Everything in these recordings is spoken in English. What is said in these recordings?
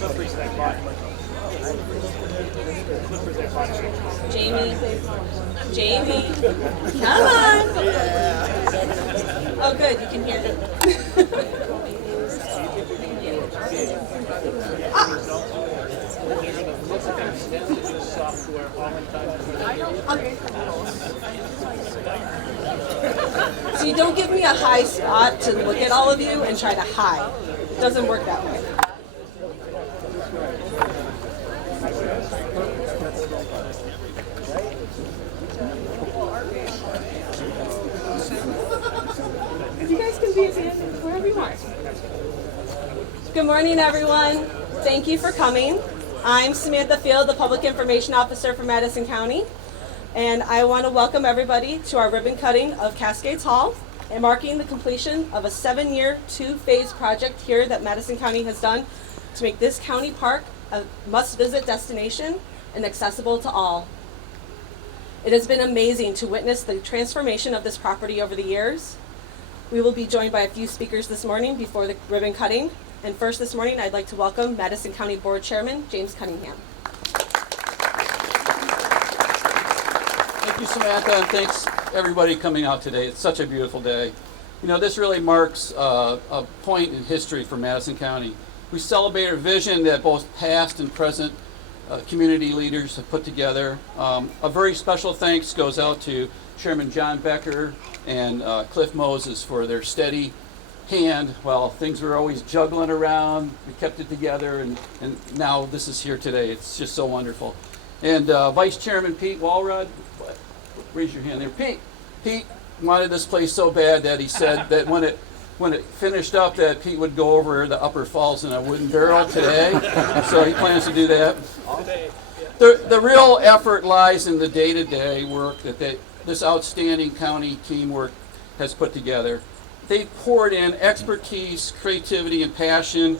Jamie, come on. Oh, good, you can hear me. Okay. So you don't give me a high spot to look at all of you and try to hide. It doesn't work that way. You guys can be at the end wherever you want. Good morning, everyone. Thank you for coming. I'm Samantha Field, the Public Information Officer for Madison County, and I want to welcome everybody to our ribbon cutting of Cascades Hall and marking the completion of a 7-year, 2-phase project here that Madison County has done to make this county park a must-visit destination and accessible to all. It has been amazing to witness the transformation of this property over the years. We will be joined by a few speakers this morning before the ribbon cutting. And first this morning, I'd like to welcome Madison County Board Chairman James Cunningham. Thank you, Samantha, and thanks everybody coming out today. It's such a beautiful day. You know, this really marks a point in history for Madison County. We celebrate a vision that both past and present community leaders have put together. A very special thanks goes out to Chairman John Becker and Cliff Moses for their steady hand while things were always juggling around. We kept it together, and now this is here today. It's just so wonderful. And Vice Chairman Pete Walrod, raise your hand there. Pete wanted this place so bad that he said that when it finished up, that Pete would go over the Upper Falls in a wooden barrel today. So he plans to do that. The real effort lies in the day-to-day work that this outstanding county teamwork has put together. They poured in expertise, creativity, and passion,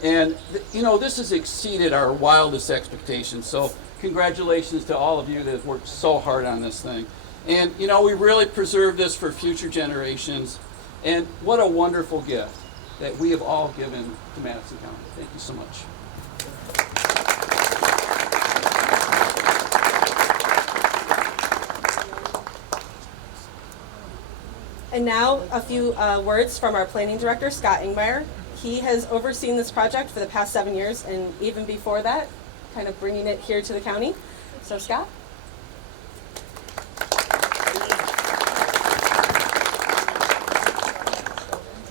and you know, this has exceeded our wildest expectations. So congratulations to all of you that have worked so hard on this thing. And you know, we really preserved this for future generations, and what a wonderful gift that we have all given to Madison County. Thank you so much. And now a few words from our planning director, Scott Ingmire. He has overseen this project for the past 7 years, and even before that, kind of bringing it here to the county. So Scott?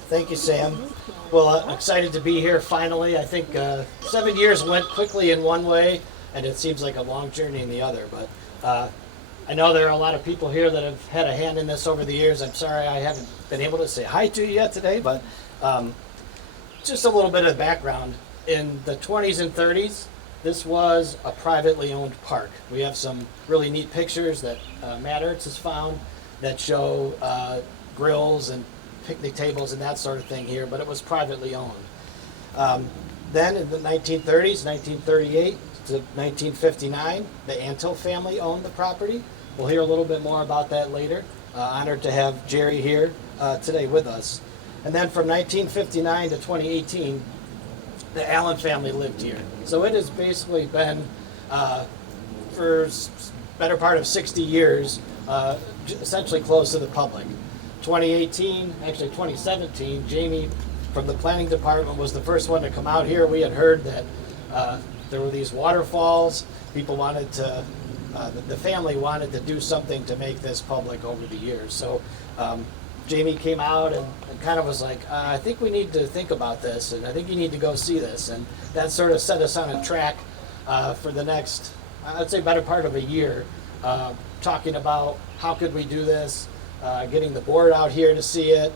Thank you, Sam. Well, I'm excited to be here finally. I think 7 years went quickly in one way, and it seems like a long journey in the other. But I know there are a lot of people here that have had a hand in this over the years. I'm sorry I haven't been able to say hi to you yet today, but just a little bit of background. In the 20s and 30s, this was a privately owned park. We have some really neat pictures that Matt Ertz has found that show grills and picnic tables and that sort of thing here, but it was privately owned. Then in the 1930s, 1938 to 1959, the Antel family owned the property. We'll hear a little bit more about that later. Honored to have Jerry here today with us. And then from 1959 to 2018, the Allen family lived here. So it has basically been, for better part of 60 years, essentially closed to the public. 2018, actually 2017, Jamie from the planning department was the first one to come out here. We had heard that there were these waterfalls. People wanted to, the family wanted to do something to make this public over the years. So Jamie came out and kind of was like, I think we need to think about this, and I think you need to go see this. And that sort of set us on a track for the next, I'd say, better part of a year, talking about how could we do this, getting the board out here to see it.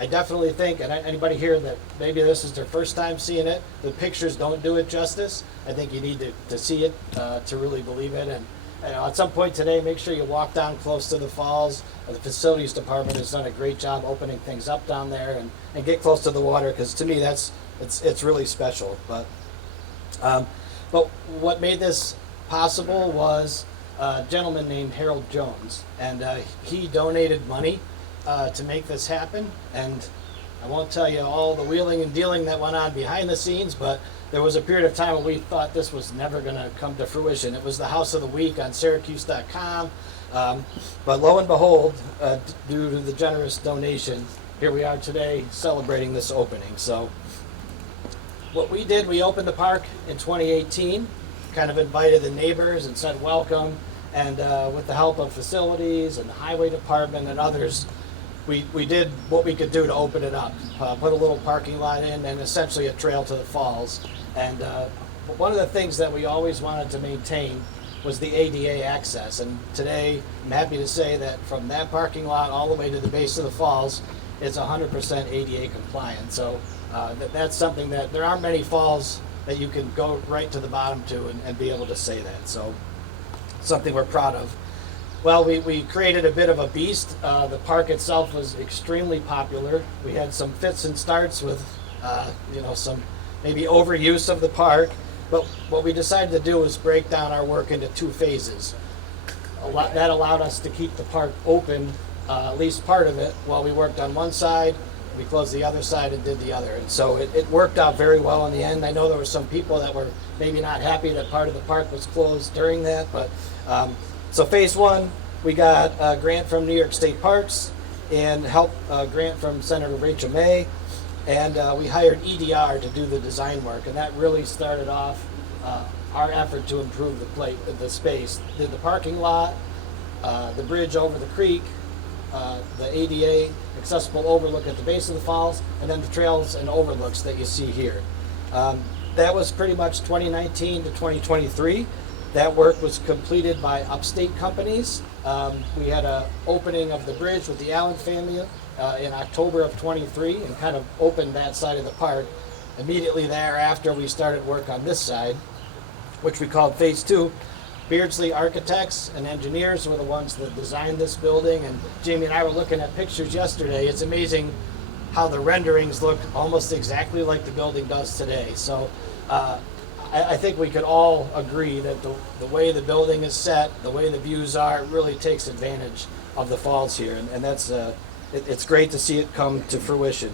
I definitely think, and anybody here that maybe this is their first time seeing it, the pictures don't do it justice. I think you need to see it to really believe it. And at some point today, make sure you walk down close to the falls. The facilities department has done a great job opening things up down there, and get close to the water, because to me it's really special. But what made this possible was a gentleman named Harold Jones, and he donated money to make this happen. And I won't tell you all the wheeling and dealing that went on behind the scenes, but there was a period of time when we thought this was never going to come to fruition. It was the House of the Week on Syracuse.com. But lo and behold, due to the generous donation, here we are today celebrating this opening. So what we did, we opened the park in 2018, kind of invited the neighbors and said welcome. And with the help of facilities and the highway department and others, we did what we could do to open it up. Put a little parking lot in and essentially a trail to the falls. And one of the things that we always wanted to maintain was the ADA access. And today, I'm happy to say that from that parking lot all the way to the base of the falls, it's 100% ADA compliant. So that's something that there aren't many falls that you can go right to the bottom to and be able to say that. So something we're proud of. Well, we created a bit of a beast. The park itself was extremely popular. We had some fits and starts with, some maybe overuse of the park. But what we decided to do was break down our work into 2 phases. That allowed us to keep the park open, at least part of it, while we worked on one side. We closed the other side and did the other. And so it worked out very well in the end. I know there were some people that were maybe not happy that part of the park was closed during that. But so phase 1, we got a grant from New York State Parks and help grant from Senator Rachel May. And we hired EDR to do the design work, and that really started off our effort to improve the space. Did the parking lot, the bridge over the creek, the ADA accessible overlook at the base of the falls, and then the trails and overlooks that you see here. That was pretty much 2019 to 2023. That work was completed by upstate companies. We had an opening of the bridge with the Allen family in October of 23 and kind of opened that side of the park. Immediately thereafter, we started work on this side, which we called Phase 2. Beardsley Architects and Engineers were the ones that designed this building, and Jamie and I were looking at pictures yesterday. It's amazing how the renderings look almost exactly like the building does today. So I think we could all agree that the way the building is set, the way the views are, really takes advantage of the falls here, and that's it's great to see it come to fruition.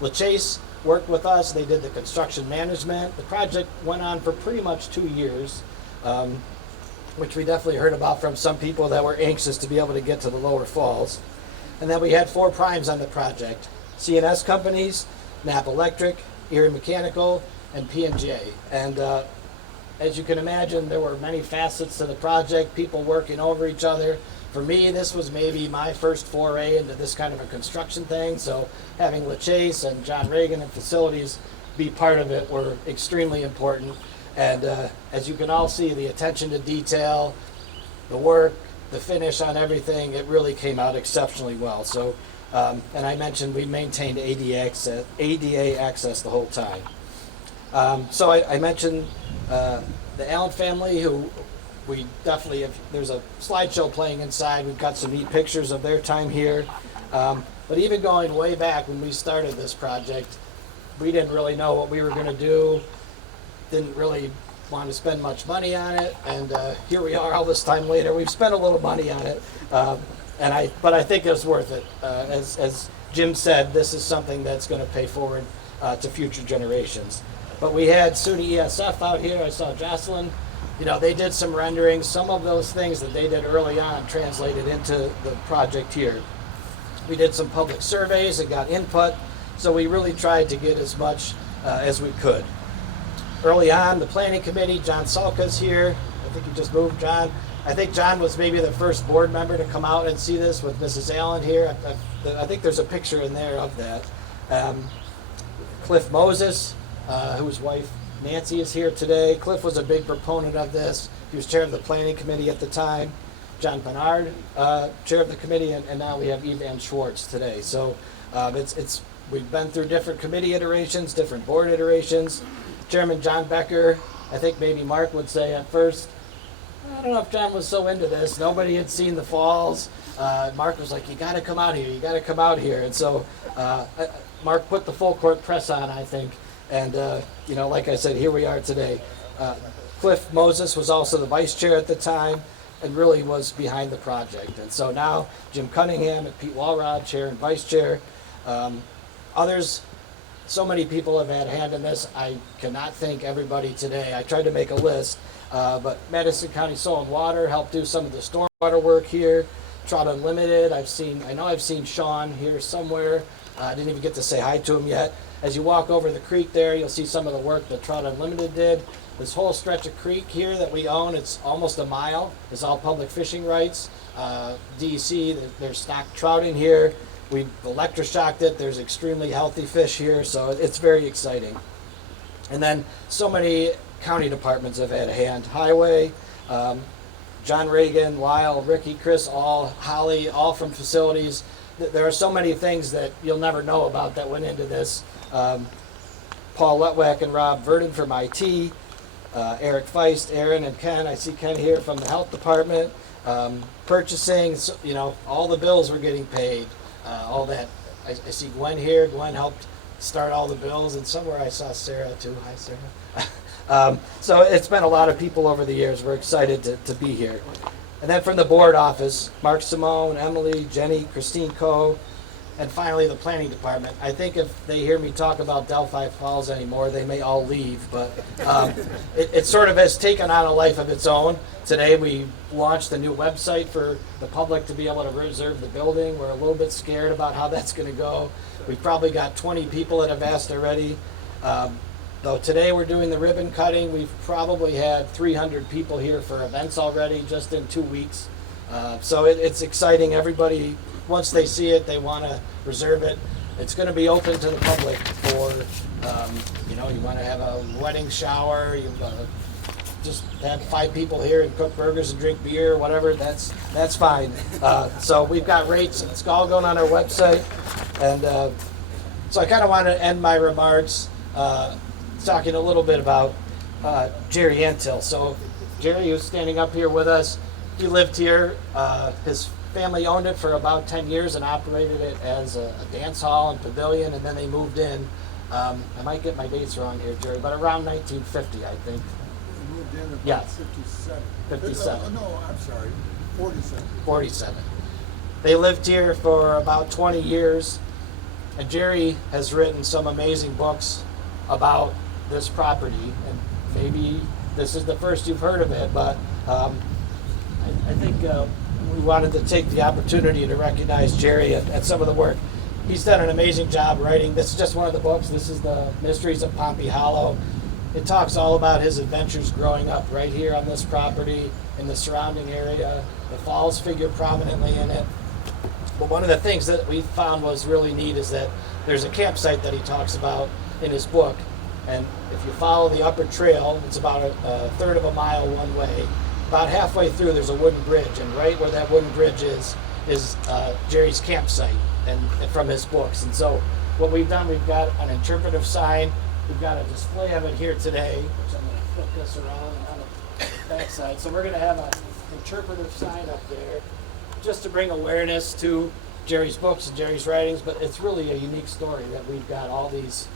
LaChase worked with us. They did the construction management. The project went on for pretty much 2 years, which we definitely heard about from some people that were anxious to be able to get to the lower falls. And then we had 4 primes on the project: C&S companies, Knapp Electric, Erie Mechanical, and P&J. And as you can imagine, there were many facets to the project, people working over each other. For me, this was maybe my first foray into this kind of a construction thing, so having LaChase and John Reagan and facilities be part of it were extremely important. And as you can all see, the attention to detail, the work, the finish on everything, it really came out exceptionally well. So, and I mentioned we maintained ADA access the whole time. So I mentioned the Allen family, who we definitely have. There's a slideshow playing inside. We've got some neat pictures of their time here. But even going way back when we started this project, we didn't really know what we were going to do. Didn't really want to spend much money on it, and here we are all this time later. We've spent a little money on it, but I think it was worth it. As Jim said, this is something that's going to pay forward to future generations. But we had SUNY ESF out here. I saw Jocelyn. They did some renderings. Some of those things that they did early on translated into the project here. We did some public surveys and got input, so we really tried to get as much as we could. Early on, the planning committee, John Salka's here. I think he just moved, John. I think John was maybe the first board member to come out and see this with Mrs. Allen here. I think there's a picture in there of that. Cliff Moses, whose wife Nancy is here today. Cliff was a big proponent of this. He was chair of the planning committee at the time. John Bernard, chair of the committee, and now we have Evan Schwarz today. So we've been through different committee iterations, different board iterations. Chairman John Becker, I think maybe Mark would say at first, I don't know if John was so into this. Nobody had seen the falls. Mark was like, you got to come out here. You got to come out here. And so Mark put the full court press on, I think. And, like I said, here we are today. Cliff Moses was also the vice chair at the time and really was behind the project. And so now Jim Cunningham and Pete Walrod, chair and vice chair. Others So many people have had a hand in this. I cannot thank everybody today. I tried to make a list, but Madison County Soil and Water helped do some of the stormwater work here. Trout Unlimited, I know I've seen Sean here somewhere. I didn't even get to say hi to him yet. As you walk over the creek there, you'll see some of the work that Trout Unlimited did. This whole stretch of creek here that we own, it's almost a mile, is all public fishing rights. DEC, there's stocked trout in here. We've electroshocked it. There's extremely healthy fish here, so it's very exciting. And then so many county departments have had a hand. Highway, John Reagan, Lyle, Ricky, Chris, Holly, all from facilities. There are so many things that you'll never know about that went into this. Paul Letwack and Rob Verdon from IT, Eric Feist, Aaron and Ken. I see Ken here from the health department. Purchasing, all the bills were getting paid. All that. I see Gwen here. Gwen helped start all the bills, and somewhere I saw Sarah too. Hi, Sarah. So it's been a lot of people over the years. We're excited to be here. And then from the board office, Mark Simone, Emily, Jenny, Christine Coe, and finally the planning department. I think if they hear me talk about Delphi Falls anymore, they may all leave, but it sort of has taken on a life of its own. Today we launched a new website for the public to be able to reserve the building. We're a little bit scared about how that's going to go. We've probably got 20 people that have asked already. Though today we're doing the ribbon cutting, we've probably had 300 people here for events already just in 2 weeks. So it's exciting. Everybody, once they see it, they want to reserve it. It's going to be open to the public for, you want to have a wedding shower, you just have 5 people here and cook burgers and drink beer, whatever, that's fine. So we've got rates, it's all going on our website. And so I kind of want to end my remarks talking a little bit about Jerry Antel. So Jerry, who's standing up here with us, he lived here. His family owned it for about 10 years and operated it as a dance hall and pavilion, and then they moved in. I might get my dates wrong here, Jerry, but around 1950, I think. We moved in about Yes. 57. 57. No, I'm sorry, 47. 47. They lived here for about 20 years, and Jerry has written some amazing books about this property, and maybe this is the first you've heard of it, but I think we wanted to take the opportunity to recognize Jerry at some of the work. He's done an amazing job writing. This is just one of the books. This is the Mysteries of Pompey Hollow. It talks all about his adventures growing up right here on this property, in the surrounding area. The falls figure prominently in it. But one of the things that we found was really neat is that there's a campsite that he talks about in his book. And if you follow the upper trail, it's about a third of a mile one way. About halfway through, there's a wooden bridge, and right where that wooden bridge is Jerry's campsite, and from his books. And so what we've done, we've got an interpretive sign. We've got a display of it here today, which I'm going to flip this around and on the backside. So we're going to have an interpretive sign up there just to bring awareness to Jerry's books and Jerry's writings, but it's really a unique story that we've got all these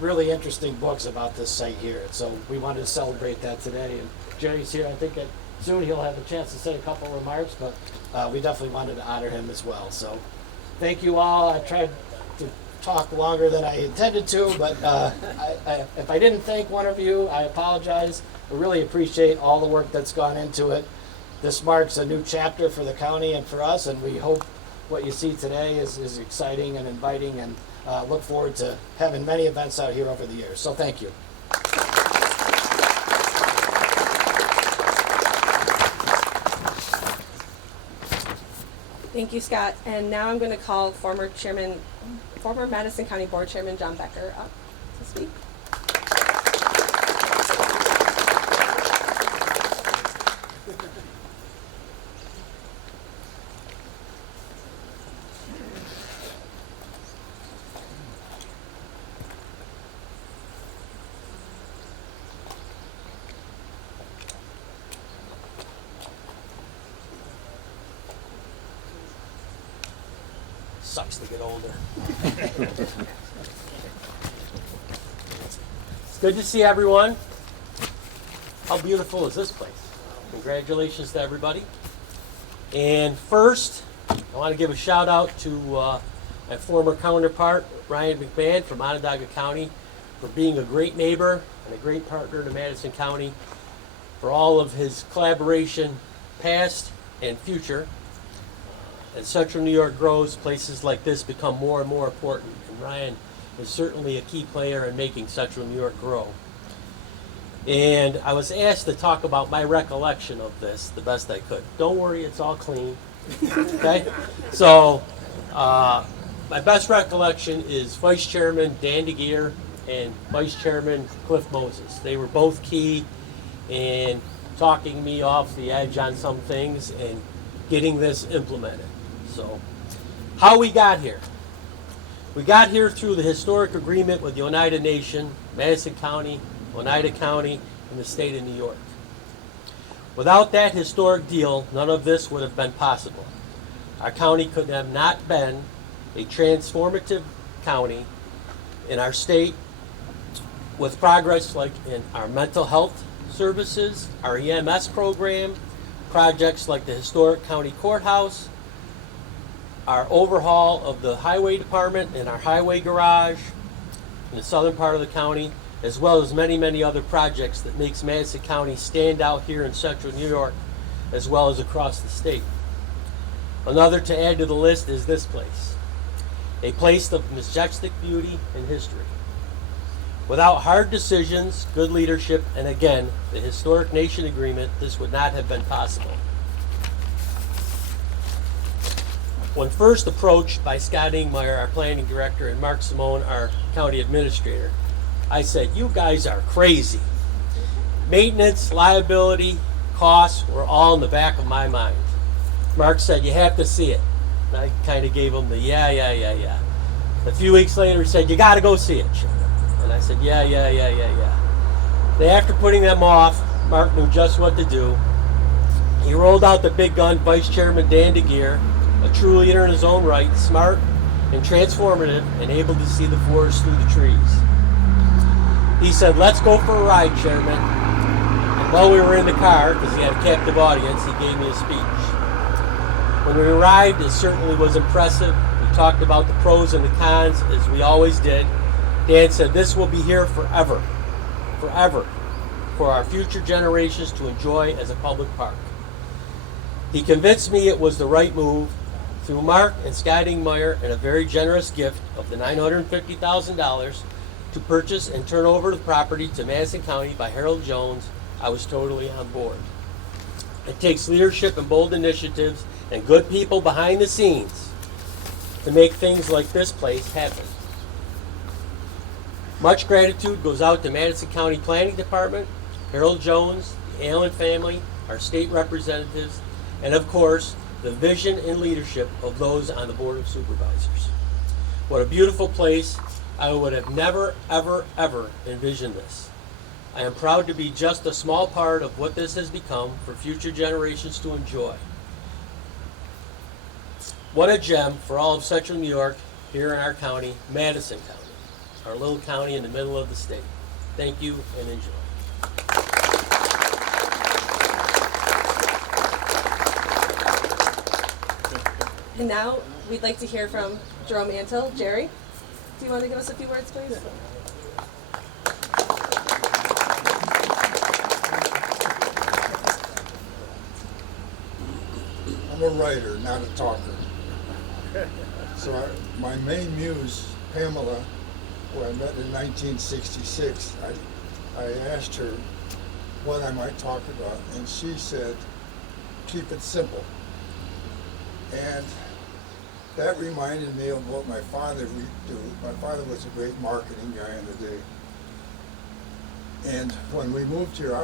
really interesting books about this site here. So we wanted to celebrate that today. And Jerry's here. I think soon he'll have a chance to say a couple remarks, but we definitely wanted to honor him as well. So thank you all. I tried to talk longer than I intended to, but if I didn't thank one of you, I apologize. I really appreciate all the work that's gone into it. This marks a new chapter for the county and for us, and we hope what you see today is exciting and inviting, and look forward to having many events out here over the years. So thank you. Thank you, Scott. And now I'm going to call former Madison County Board Chairman John Becker up to speak. Sucks to get older. It's good to see everyone. How beautiful is this place? Congratulations to everybody. And first, I want to give a shout out to my former counterpart, Ryan McMahon from Onondaga County, for being a great neighbor and a great partner to Madison County, for all of his collaboration, past and future. As Central New York grows, places like this become more and more important, and Ryan is certainly a key player in making Central New York grow. And I was asked to talk about my recollection of this the best I could. Don't worry, it's all clean. Okay? So, my best recollection is Vice Chairman Dan DeGeer and Vice Chairman Cliff Moses. They were both key in talking me off the edge on some things and getting this implemented. So, how we got here. We got here through the historic agreement with the Oneida Nation, Madison County, Oneida County, and the state of New York. Without that historic deal, none of this would have been possible. Our county could have not been a transformative county in our state with progress like in our mental health services, our EMS program, projects like the historic county courthouse, our overhaul of the highway department and our highway garage in the southern part of the county, as well as many, many other projects that makes Madison County stand out here in central New York, as well as across the state. Another to add to the list is this place, a place of majestic beauty and history. Without hard decisions, good leadership, and again, the historic nation agreement, this would not have been possible. When first approached by Scott Ingmire, our planning director, and Mark Simone, our county administrator, I said, you guys are crazy. Maintenance, liability, costs were all in the back of my mind. Mark said, you have to see it. And I kind of gave him the yeah. A few weeks later, he said, you got to go see it. And I said, yeah. And after putting them off, Mark knew just what to do. He rolled out the big gun, Vice Chairman Dan DeGeer, a true leader in his own right, smart and transformative, and able to see the forest through the trees. He said, let's go for a ride, Chairman. And while we were in the car, because he had a captive audience, he gave me a speech. When we arrived, it certainly was impressive. We talked about the pros and the cons, as we always did. Dan said, this will be here forever, for our future generations to enjoy as a public park. He convinced me it was the right move. Through Mark and Scott Ingmire and a very generous gift of the $950,000 to purchase and turn over the property to Madison County by Harold Jones, I was totally on board. It takes leadership and bold initiatives and good people behind the scenes to make things like this place happen. Much gratitude goes out to Madison County Planning Department, Harold Jones, the Allen family, our state representatives, and of course, the vision and leadership of those on the Board of Supervisors. What a beautiful place. I would have never, ever envisioned this. I am proud to be just a small part of what this has become for future generations to enjoy. What a gem for all of Central New York here in our county, Madison County, our little county in the middle of the state. Thank you and enjoy. And now we'd like to hear from Jerome Antel. Jerry, do you want to give us a few words, please? I'm a writer, not a talker. So my main muse, Pamela, who I met in 1966, I asked her what I might talk about, and she said, keep it simple. And that reminded me of what my father would do. My father was a great marketing guy in the day. And when we moved here,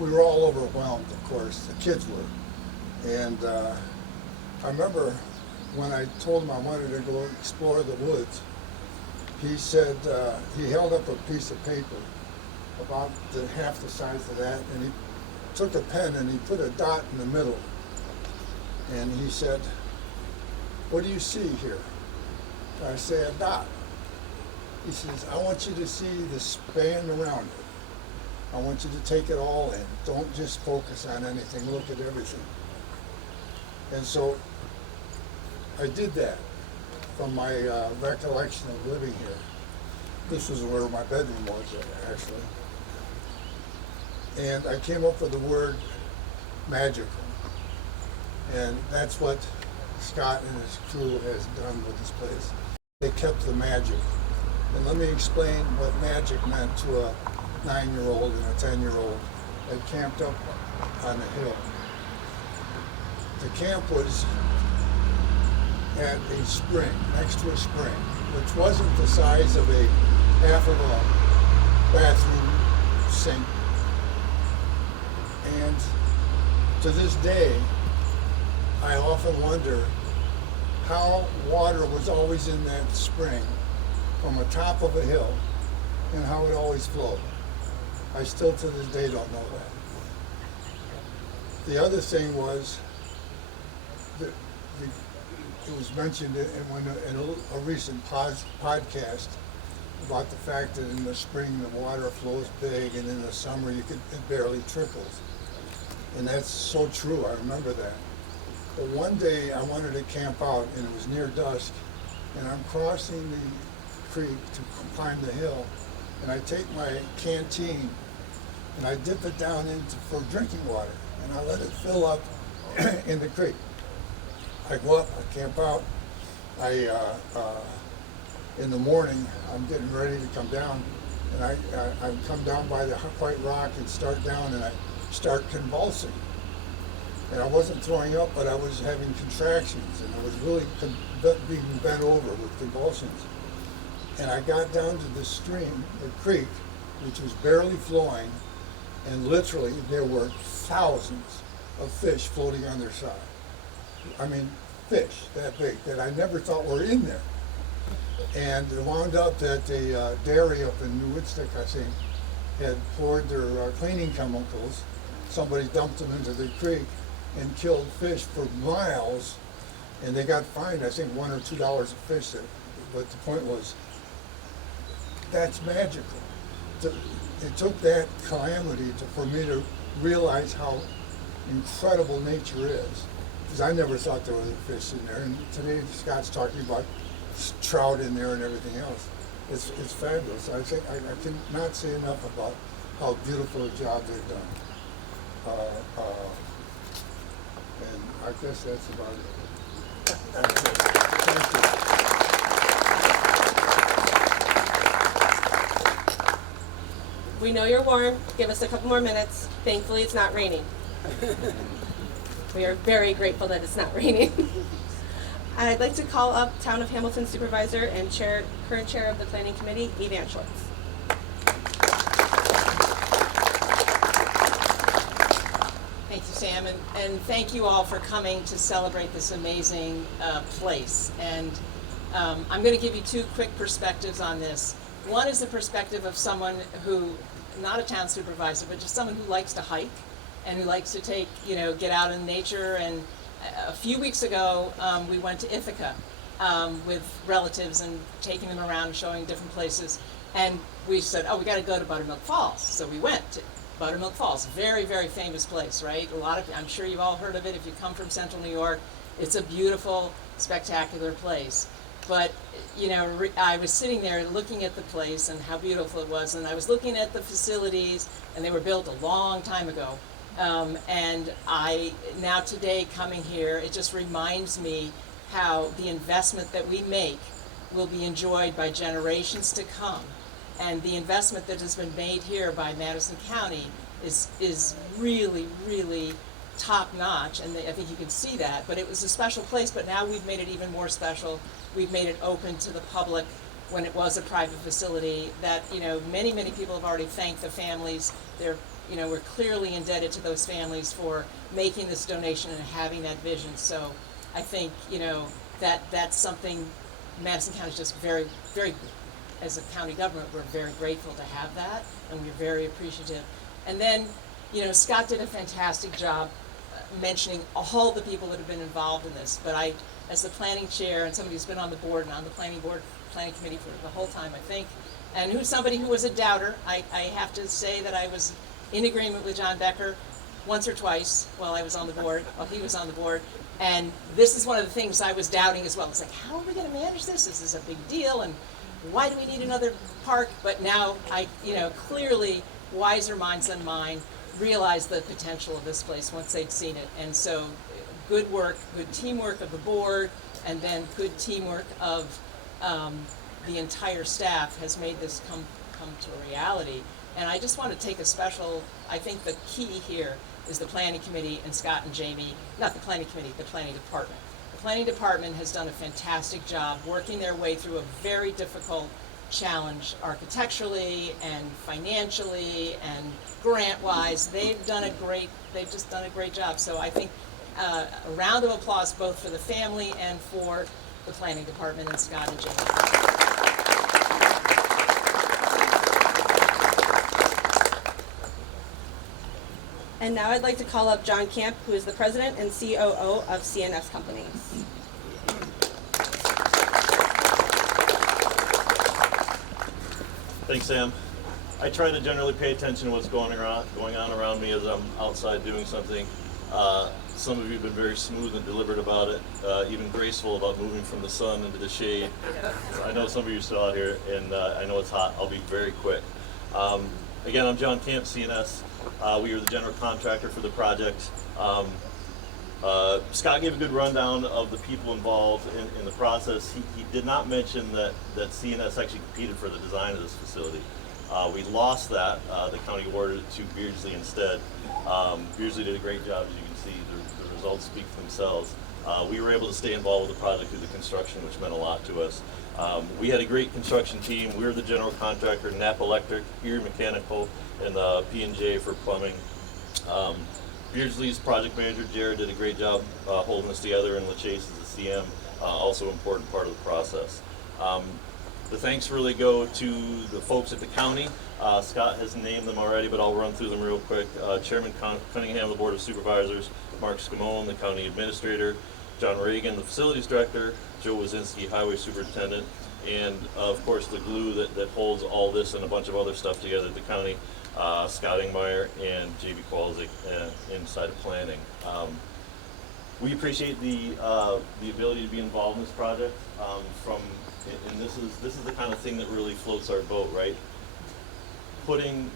we were all overwhelmed, of course. The kids were. And I remember when I told him I wanted to go explore the woods, he said, he held up a piece of paper about half the size of that, and he took a pen and he put a dot in the middle. And he said, what do you see here? And I say, a dot. He says, I want you to see the span around it. I want you to take it all in. Don't just focus on anything, look at everything. And so I did that. from my recollection of living here. This was where my bedroom was, actually. And I came up with the word magical. And that's what Scott and his crew has done with this place. They kept the magic. And let me explain what magic meant to a 9-year-old and a 10-year-old that camped up on the hill. The camp was at a spring, next to a spring, which wasn't the size of a half of a bathroom sink. And to this day, I often wonder how water was always in that spring from the top of a hill and how it always flowed. I still to this day don't know that. The other thing was that it was mentioned in a recent podcast about the fact that in the spring the water flows big and in the summer it barely trickles. And that's so true, I remember that. But one day I wanted to camp out and it was near dusk and I'm crossing the creek to climb the hill and I take my canteen and I dip it down for drinking water and I let it fill up in the creek. I go up, I camp out, in the morning I'm getting ready to come down and I come down by the white rock and start down and I start convulsing. And I wasn't throwing up, but I was having contractions and I was really being bent over with convulsions. And I got down to the stream, the creek, which was barely flowing, and literally there were thousands of fish floating on their side. I mean, fish that big that I never thought were in there. And it wound up that the dairy up in New Woodstock, I think, had poured their cleaning chemicals. Somebody dumped them into the creek and killed fish for miles, and they got fined, I think, $1 or $2 a fish. But the point was, that's magical. It took that calamity for me to realize how incredible nature is. Because I never thought there were fish in there, and today Scott's talking about trout in there and everything else. It's fabulous. I think I cannot say enough about how beautiful a job they've done. And I guess that's about it. Thank you. We know you're warm. Give us a couple more minutes. Thankfully, it's not raining. We are very grateful that it's not raining. I'd like to call up Town of Hamilton Supervisor and current Chair of the Planning Committee, Evan Schwarz. Thank you, Sam, and thank you all for coming to celebrate this amazing place. And I'm going to give you two quick perspectives on this. One is the perspective of someone who, not a town supervisor, but just someone who likes to hike and who likes to get out in nature. And a few weeks ago, we went to Ithaca with relatives and taking them around, showing different places. And we said, oh, we got to go to Buttermilk Falls. So we went to Buttermilk Falls, very, very famous place, right? I'm sure you've all heard of it if you come from Central New York. It's a beautiful, spectacular place. But, I was sitting there looking at the place and how beautiful it was, and I was looking at the facilities, and they were built a long time ago. And now today coming here, it just reminds me how the investment that we make will be enjoyed by generations to come. And the investment that has been made here by Madison County is really, really top notch, and I think you can see that. But it was a special place, but now we've made it even more special. We've made it open to the public when it was a private facility that, many, many people have already thanked the families. We're clearly indebted to those families for making this donation and having that vision. So I think, that's something Madison County is just very, very, as a county government, we're very grateful to have that, and we're very appreciative. And then, Scott did a fantastic job mentioning all the people that have been involved in this. But I, as the planning chair and somebody who's been on the board and on the planning committee for the whole time, I think, and who's somebody who was a doubter, I have to say that I was in agreement with John Becker once or twice while he was on the board, And this is one of the things I was doubting as well. It's like, how are we going to manage this? This is a big deal, and why do we need another park? But now clearly wiser minds than mine realized the potential of this place once they'd seen it. And so good work, good teamwork of the board, and then good teamwork of the entire staff has made this come to a reality. And I just want to take a special, I think the key here is the planning committee and Scott and Jamie, not the planning committee, the planning department. The planning department has done a fantastic job working their way through a very difficult challenge architecturally and financially and grant-wise. They've just done a great job. So I think a round of applause both for the family and for the planning department and Scott and Jamie. And now I'd like to call up John Camp, who is the president and COO of CNS Companies. Thanks, Sam. I try to generally pay attention to what's going on around me as I'm outside doing something. Some of you have been very smooth and deliberate about it, even graceful about moving from the sun into the shade. I know some of you are still out here, and I know it's hot. I'll be very quick. Again, I'm John Camp, CNS. We are the general contractor for the project. Scott gave a good rundown of the people involved in the process. He did not mention that CNS actually competed for the design of this facility. We lost that. The county awarded it to Beardsley instead. Beardsley did a great job, as you can see. The results speak for themselves. We were able to stay involved with the project through the construction, which meant a lot to us. We had a great construction team. We were the general contractor, Knapp Electric, Erie Mechanical, and P&J for plumbing. Beardsley's project manager, Jared, did a great job holding us together, and LaChase is the CM, also an important part of the process. The thanks really go to the folks at the county. Scott has named them already, but I'll run through them real quick. Chairman Cunningham of the Board of Supervisors, Mark Simone, the county administrator, John Reagan, the facilities director, Joe Wazinski, highway superintendent, and of course the glue that holds all this and a bunch of other stuff together at the county, Scott Ingmire and J.B. Kowalczyk inside of planning. We appreciate the ability to be involved in this project. And this is the kind of thing that really floats our boat, right? Putting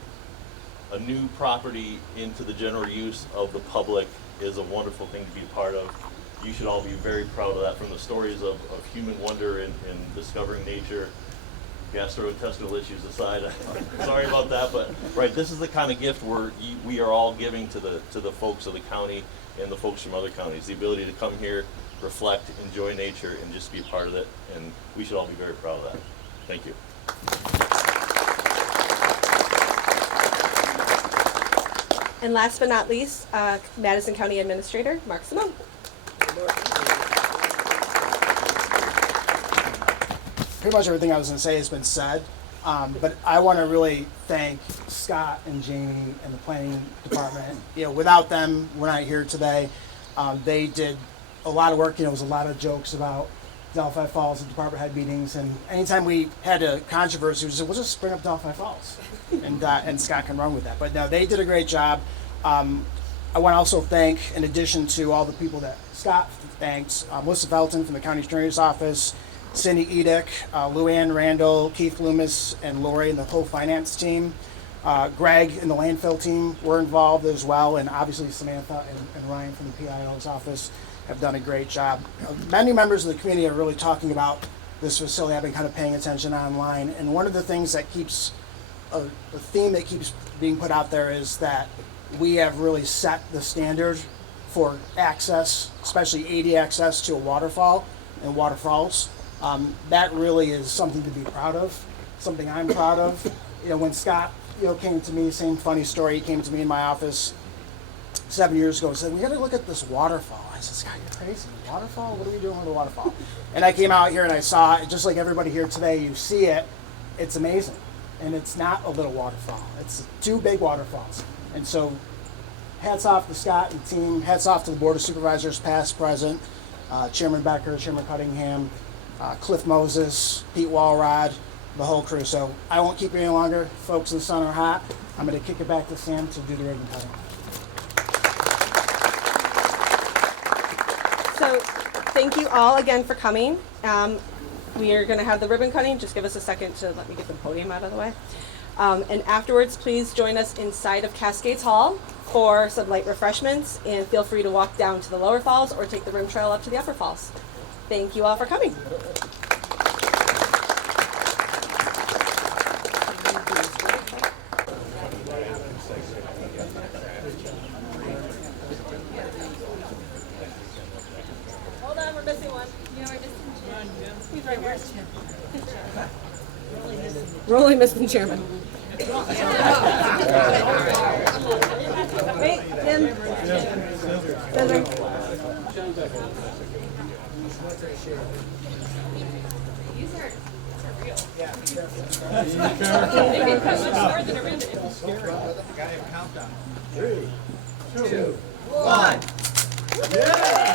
a new property into the general use of the public is a wonderful thing to be a part of. You should all be very proud of that. From the stories of human wonder in discovering nature, gastrointestinal issues aside, sorry about that, but right, this is the kind of gift we are all giving to the folks of the county and the folks from other counties. The ability to come here, reflect, enjoy nature, and just be a part of it. And we should all be very proud of that. Thank you. And last but not least, Madison County Administrator, Mark Simone. Pretty much everything I was going to say has been said, but I want to really thank Scott and Jamie and the planning department. Without them, we're not here today. They did a lot of work. There was a lot of jokes about Delphi Falls at department head meetings, and anytime we had a controversy, we said, we'll just bring up Delphi Falls, and Scott can run with that. But no, they did a great job. I want to also thank, in addition to all the people that Scott thanks, Melissa Felton from the county attorney's office, Cindy Edick, Luann Randall, Keith Loomis, and Lori and the whole finance team. Greg and the landfill team were involved as well, and obviously Samantha and Ryan from the PIO's office have done a great job. Many members of the community are really talking about this facility. I've been kind of paying attention online, and one of the things that keeps, a theme that keeps being put out there is that we have really set the standard for access, especially AD access to a waterfall and waterfalls. That really is something to be proud of, something I'm proud of. When Scott, came to me, same funny story, he came to me in my office 7 years ago and said, we got to look at this waterfall. I said, Scott, you're crazy. Waterfall? What are we doing with a waterfall? And I came out here and I saw it, just like everybody here today, you see it, it's amazing. And it's not a little waterfall. It's two big waterfalls. And so hats off to Scott and team, hats off to the Board of Supervisors, past, present, Chairman Becker, Chairman Cunningham, Cliff Moses, Pete Walrod, the whole crew. So I won't keep you any longer. Folks in the sun are hot. I'm going to kick it back to Sam to do the ribbon cutting. So thank you all again for coming. We are going to have the ribbon cutting. Just give us a second to let me get the podium out of the way. And afterwards, please join us inside of Cascades Hall for some light refreshments, and feel free to walk down to the lower falls or take the rim trail up to the upper falls. Thank you all for coming. Hold on, we're missing one. He's right here. We're only missing chairman. Wait, Jim. Scissor. Countdown. 3, 2, 1. Yeah!